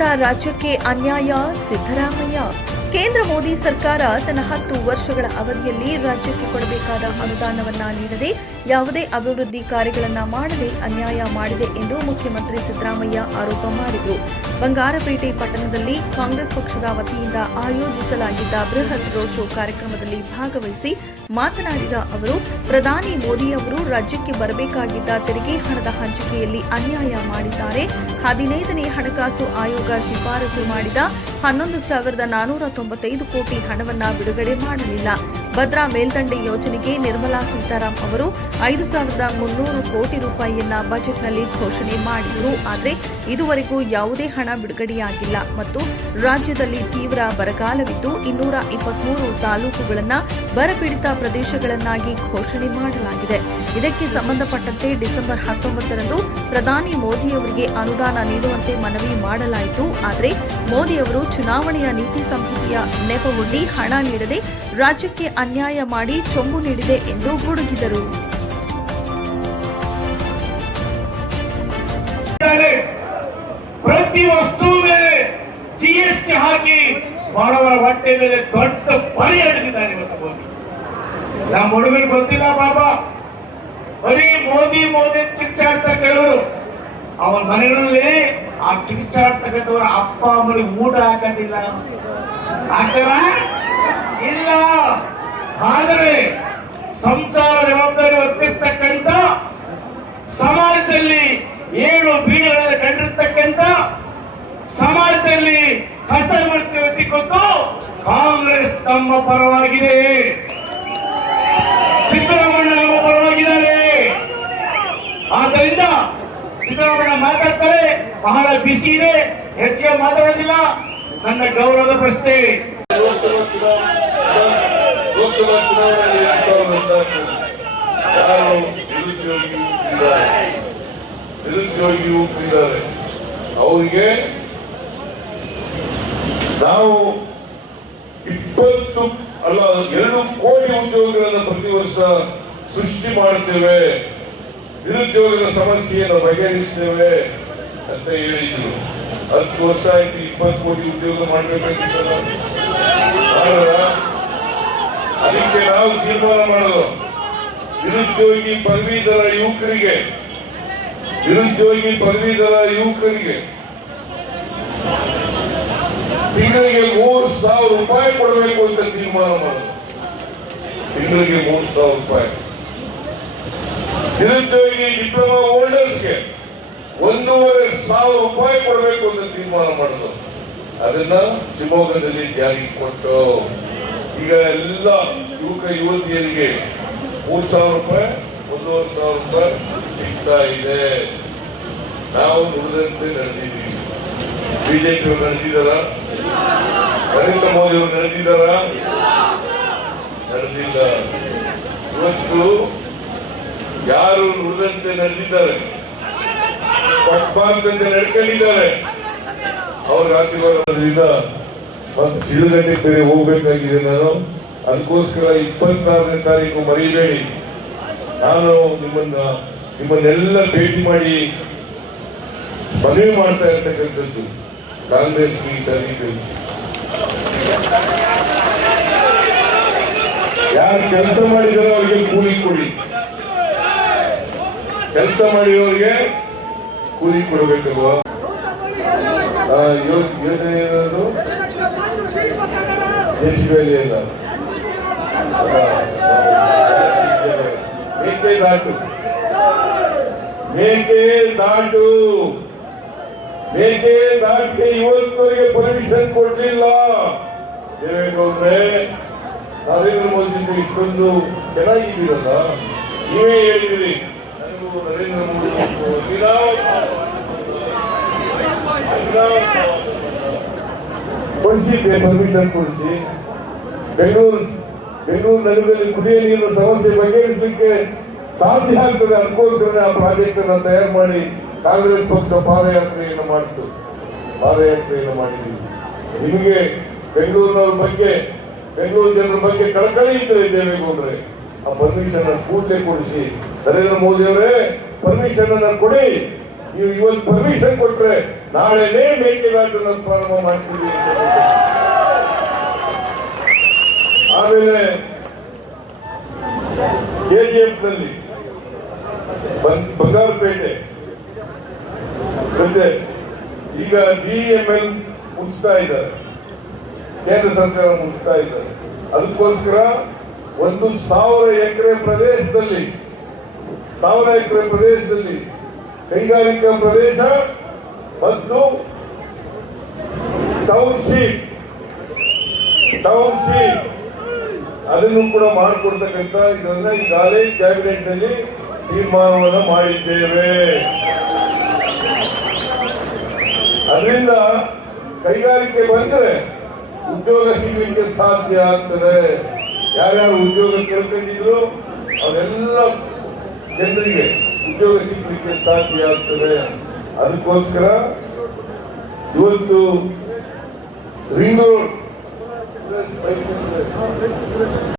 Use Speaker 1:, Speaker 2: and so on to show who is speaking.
Speaker 1: ರಾಜ್ಯಕ್ಕೆ ಅನ್ಯಾಯ ಸಿದ್ದರಾಮಯ್ಯ ಕೇಂದ್ರ ಮೋದಿ ಸರ್ಕಾರ ತನ್ನ ಹತ್ತು ವರ್ಷಗಳ ಅವಧಿಯಲ್ಲಿ ರಾಜ್ಯಕ್ಕೆ ಕೊಡಬೇಕಾದ ಅನುದಾನವನ್ನ ನೀಡದೆ ಯಾವುದೇ ಅಭಿವೃದ್ಧಿ ಕಾರ್ಯಗಳನ್ನು ಮಾಡದೆ ಅನ್ಯಾಯ ಮಾಡಿದೆ ಎಂದು ಮುಖ್ಯಮಂತ್ರಿ ಸಿದ್ದರಾಮಯ್ಯ ಆರೋಪ ಮಾಡಿದರು. ಬಂಗಾರಪೇಟೆ ಪಟ್ಟಣದಲ್ಲಿ ಕಾಂಗ್ರೆಸ್ ಪಕ್ಷದ ವತಿಯಿಂದ ಆಯೋಜಿಸಲಾಗಿದ್ದ ಬೃಹತ್ ರೋಡ್ ಶೋ ಕಾರ್ಯಕ್ರಮದಲ್ಲಿ ಭಾಗವಹಿಸಿ ಮಾತನಾಡಿದ ಅವರು, ಪ್ರಧಾನಿ ಮೋದಿ ಅವರು ರಾಜ್ಯಕ್ಕೆ ಬರಬೇಕಾಗಿದ್ದ ತೆರಿಗೆ ಹಣದ ಹಂಚಿಕೆಯಲ್ಲಿ ಅನ್ಯಾಯ ಮಾಡಿದ್ದಾರೆ. ಹದಿನೈದನೇ ಹಣಕಾಸು ಆಯೋಗ ಶಿಫಾರಸು ಮಾಡಿದ ಹನ್ನೊಂದು ಸಾವಿರದ ನಾನೂರ ತೊಂಬತ್ತೈದು ಕೋಟಿ ಹಣವನ್ನ ಬಿಡುಗಡೆ ಮಾಡಲಿಲ್ಲ. ಭದ್ರಾ ಮೇಲ್ದಂಡೆ ಯೋಜನೆಗೆ ನಿರ್ಮಲಾ ಸೀತಾರಾಮ್ ಅವರು ಐದು ಸಾವಿರದ ಮುನ್ನೂರು ಕೋಟಿ ರೂಪಾಯಿಯನ್ನ ಬಜೆಟ್ನಲ್ಲಿ ಘೋಷಣೆ ಮಾಡಿದರು. ಆದರೆ ಇದುವರೆಗೂ ಯಾವುದೇ ಹಣ ಬಿಡುಗಡೆಯಾಗಿಲ್ಲ ಮತ್ತು ರಾಜ್ಯದಲ್ಲಿ ತೀವ್ರ ಬರಗಾಲವಿದ್ದು ಇನ್ನೂರ ಇಪ್ಪತ್ಮೂರು ತಾಲೂಕುಗಳನ್ನು ಬರಪೀಡಿತ ಪ್ರದೇಶಗಳನ್ನಾಗಿ ಘೋಷಣೆ ಮಾಡಲಾಗಿದೆ. ಇದಕ್ಕೆ ಸಂಬಂಧಪಟ್ಟಂತೆ ಡಿಸೆಂಬರ್ ಹತ್ತೊಂಬತ್ತರಂದು ಪ್ರಧಾನಿ ಮೋದಿಯವರಿಗೆ ಅನುದಾನ ನೀಡುವಂತೆ ಮನವಿ ಮಾಡಲಾಯಿತು. ಆದರೆ ಮೋದಿಯವರು ಚುನಾವಣೆಯ ನೀತಿ ಸಂಹಿತೆಯ ನೆಪವೊಡ್ಡಿ ಹಣ ನೀಡದೆ ರಾಜ್ಯಕ್ಕೆ ಅನ್ಯಾಯ ಮಾಡಿ ಚೊಂಬು ನೀಡಿದೆ ಎಂದು ಗುಡುಗಿದರು.
Speaker 2: ಪ್ರತಿ ವಸ್ತು ಮೇಲೆ ಜಿಎಸ್ಟಿ ಹಾಕಿ ಬಡವರ ಹೊಟ್ಟೆ ಮೇಲೆ ದೊಡ್ಡ ಬರಿ ಅಡಗಿದ್ದಾರೆ ಇವತ್ತು ಮೋದಿ. ನಮ್ಮ ಹುಡುಗರಿಗೆ ಗೊತ್ತಿಲ್ಲ ಬಾಬಾ ಬರೀ ಮೋದಿ ಮೋದಿ ಕಿಚ್ಚಾಡ್ತಾ ಕೆಲವರು ಅವನ ಮನೆಗಳಲ್ಲಿ ಆ ಕಿಚ್ಚಾಡ್ತಕ್ಕಂಥವ್ರ ಅಪ್ಪ ಅಮ್ಮನಿಗೆ ಊಟ ಹಾಕೋದಿಲ್ಲ. ಆಗ್ತಾರ ಇಲ್ಲ. ಆದರೆ ಸಂಸಾರ ಜವಾಬ್ದಾರಿ ಹೊತ್ತಿರ್ತಕ್ಕಂಥ ಸಮಾಜದಲ್ಲಿ ಏಳು ಬೀಳುಗಳನ್ನು ಕಂಡಿರ್ತಕ್ಕಂಥ ಸಮಾಜದಲ್ಲಿ ಕಷ್ಟ ವ್ಯಕ್ತಿ ಗೊತ್ತು ಕಾಂಗ್ರೆಸ್ ತಮ್ಮ ಪರವಾಗಿದೆ. ಸಿದ್ದರಾಮಯ್ಯ ಆದ್ದರಿಂದ ಸಿದ್ದರಾಮಯ್ಯ ಮಾತಾಡ್ತಾರೆ, ಬಹಳ ಬಿಸಿ ಇದೆ, ಹೆಚ್ಚಿಗೆ ಮಾತಾಡೋದಿಲ್ಲ. ನನ್ನ ಗೌರವದ ಪ್ರಶ್ನೆ.
Speaker 3: ಚುನಾವಣೆ ಅವರಿಗೆ ನಾವು ಇಪ್ಪತ್ತು, ಅಲ್ಲ, ಎರಡು ಕೋಟಿ ಉದ್ಯೋಗಗಳನ್ನು ಪ್ರತಿ ವರ್ಷ ಸೃಷ್ಟಿ ಮಾಡ್ತೇವೆ. ನಿರುದ್ಯೋಗದ ಸಮಸ್ಯೆಯನ್ನು ಬಗೆಹರಿಸ್ತೇವೆ ಅಂತ ಹೇಳಿದ್ರು. ಹತ್ತು ವರ್ಷ ಆಯ್ತು, ಇಪ್ಪತ್ತು ಕೋಟಿ ಉದ್ಯೋಗ ಮಾಡ್ಬೇಕಾಗಿತ್ತಲ್ಲ ಅದಕ್ಕೆ ನಾವು ತೀರ್ಮಾನ ಮಾಡೋದು. ನಿರುದ್ಯೋಗಿ ಪದವೀಧರ ಯುವಕರಿಗೆ, ನಿರುದ್ಯೋಗಿ ಪದವೀಧರ ಯುವಕರಿಗೆ ತಿಂಗಳಿಗೆ ಮೂರು ಸಾವಿರ ರೂಪಾಯಿ ಕೊಡಬೇಕು ಅಂತ ತೀರ್ಮಾನ ಮಾಡೋದು. ತಿಂಗಳಿಗೆ ಮೂರು ಸಾವಿರ ರೂಪಾಯಿ. ನಿರುದ್ಯೋಗಿ ಡಿಪ್ಲೊಮಾ ಹೋಲ್ಡರ್ಸ್ಗೆ ಒಂದೂವರೆ ಸಾವಿರ ರೂಪಾಯಿ ಕೊಡಬೇಕು ಅಂತ ತೀರ್ಮಾನ ಮಾಡಿದ್ರು. ಅದನ್ನ ಶಿವಮೊಗ್ಗದಲ್ಲಿ ಜಾರಿಗೆ ಕೊಟ್ಟು, ಈಗ ಎಲ್ಲ ಯುವಕ ಯುವತಿಯರಿಗೆ ಮೂರ್ ಸಾವಿರ ರೂಪಾಯಿ, ಒಂದೂವರೆ ಸಾವಿರ ರೂಪಾಯಿ ಸಿಗ್ತಾ ಇದೆ. ನಾವು ನುಡಿದಂತೆ ನಡೆದಿದ್ದೀವಿ. ಬಿಜೆಪಿಯವರು ನಡೆದಿದ್ದಾರ? ನರೇಂದ್ರ ಮೋದಿ ಅವರು ನಡೆದಿದ್ದಾರ ನಡೆದಿಲ್ಲ ಇವತ್ತು ನುಡಿದಂತೆ ನಡೆದಿದ್ದಾರೆ ಪಕ್ಷಪಾತದಂತೆ ನಡ್ಕೊಂಡಿದ್ದಾರೆ ಅವ್ರ ಆಶೀರ್ವಾದದಿಂದ ಒಂದು ಚಿಲ್ಲಗಟ್ಟೆ ಬೇರೆ ಹೋಗ್ಬೇಕಾಗಿದೆ. ನಾನು ಅದಕ್ಕೋಸ್ಕರ ಇಪ್ಪತ್ತಾರನೇ ತಾರೀಕು ಮರಿಬೇಡಿ ನಾನು ನಿಮ್ಮನ್ನ, ನಿಮ್ಮನ್ನೆಲ್ಲ ಭೇಟಿ ಮಾಡಿ ಮನವಿ ಮಾಡ್ತಾ ಇರ್ತಕ್ಕಂಥದ್ದು. ಕಾಂಗ್ರೆಸ್ ಈ ಸರಿ ತಿಳಿಸಿ. ಯಾರು ಕೆಲಸ ಮಾಡಿದಾರೋ ಅವರಿಗೆ ಕೂಲಿ ಕೊಡಿ. ಕೆಲಸ ಮಾಡಿರೋರಿಗೆ ಕೂಲಿ ಕೊಡಬೇಕಲ್ವಾ? ಯೋಜನೆ ಏನದು ದೇಶಬೇಲಿಯಲ್ಲ ಮೇಕೆ ದಾಟು. ಮೇಕೆ ದಾಟು. ಮೇಕೆ ದಾಟಿಗೆ ಇವತ್ತವರೆಗೆ ಪರ್ಮಿಷನ್ ಕೊಡ್ಲಿಲ್ಲ. ದೇವೇಗೌಡ್ರೆ, ನರೇಂದ್ರ ಮೋದಿ ಇಷ್ಟೊಂದು ಚೆನ್ನಾಗಿದ್ದೀರಲ್ಲ? ನೀವೇ ಹೇಳಿದಿರಿ. ನನಗೂ ನರೇಂದ್ರ ಮೋದಿ ಕೊಡಿಸಿ. ಪರ್ಮಿಷನ್ ಕೊಡಿಸಿ ಬೆಂಗಳೂರು ಬೆಂಗಳೂರು ನಗರದಲ್ಲಿ ಕುಡಿಯುವ ನೀರಿನ ಸಮಸ್ಯೆ ಬಗೆಹರಿಸಲಿಕ್ಕೆ ಸಾಧ್ಯ ಆಗ್ತದೆ ಅದಕ್ಕೋಸ್ಕರ ಆ ಪ್ರಾಜೆಕ್ಟ್ ಅನ್ನು ತಯಾರು ಮಾಡಿ ಕಾಂಗ್ರೆಸ್ ಪಕ್ಷ ಪಾದಯಾತ್ರೆಯನ್ನು ಮಾಡಿತು ಪಾದಯಾತ್ರೆಯನ್ನು ಮಾಡಿದ್ದೀವಿ. ನಿಮಗೆ ಬೆಂಗಳೂರಿನವ್ರ ಬಗ್ಗೆ, ಬೆಂಗಳೂರು ಜನರ ಬಗ್ಗೆ ಕಳಕಳಿ ಇದ್ದರೆ ದೇವೇಗೌಡ್ರೆ, ಆ ಪರ್ಮಿಷನ್ ಕೂಡಲೇ ಕೊಡಿಸಿ. ನರೇಂದ್ರ ಮೋದಿ ಅವರೇ ಪರ್ಮಿಷನ್ ಅನ್ನ ಕೊಡಿ. ನೀವು ಇವತ್ತು ಪರ್ಮಿಷನ್ ಕೊಟ್ರೆ ನಾಳೆನೇ ಮೇಕೆದಾಟನ್ನು ಪ್ರಾರಂಭ ಮಾಡ್ತೀವಿ. ಆಮೇಲೆ ಕೆಜಿಎಫ್ನಲ್ಲಿ ಬಂಗಾರಪೇಟೆ. ಮತ್ತೆ ಈಗ ಬಿ ಎಂ ಎಲ್ ಮುಗಿಸ್ತಾ ಇದ್ದಾರೆ. ಕೇಂದ್ರ ಸರ್ಕಾರ ಮುಗಿಸ್ತಾ ಇದ್ದಾರೆ. ಅದಕ್ಕೋಸ್ಕರ ಒಂದು ಸಾವಿರ ಎಕರೆ ಪ್ರದೇಶದಲ್ಲಿ ಸಾವಿರ ಎಕರೆ ಪ್ರದೇಶದಲ್ಲಿ ಕೈಗಾರಿಕಾ ಪ್ರದೇಶ ಮತ್ತು ಟೌನ್ಶಿಪ್ ಟೌನ್ಶಿಪ್ ಅದನ್ನು ಕೂಡ ಮಾಡಿಕೊಡ್ತಕ್ಕಂಥ ಇದನ್ನ ಈಗಾಗಲೇ ಕ್ಯಾಬಿನೆಟ್ನಲ್ಲಿ ತೀರ್ಮಾನವನ್ನು ಮಾಡಿದ್ದೇವೆ. ಅದರಿಂದ ಕೈಗಾರಿಕೆ ಬಂದರೆ ಉದ್ಯೋಗ ಸಿಗಲಿಕ್ಕೆ ಸಾಧ್ಯ ಆಗ್ತದೆ. ಯಾರ್ಯಾರು ಉದ್ಯೋಗ ಕೇಳ್ಕೊಂಡಿದ್ರು ಅವರೆಲ್ಲ ಜನರಿಗೆ ಉದ್ಯೋಗ ಸಿಗಲಿಕ್ಕೆ ಸಾಧ್ಯ ಆಗ್ತದೆ. ಅದಕ್ಕೋಸ್ಕರ ಇವತ್ತು ರಿಂಗ್ ರೋಡ್.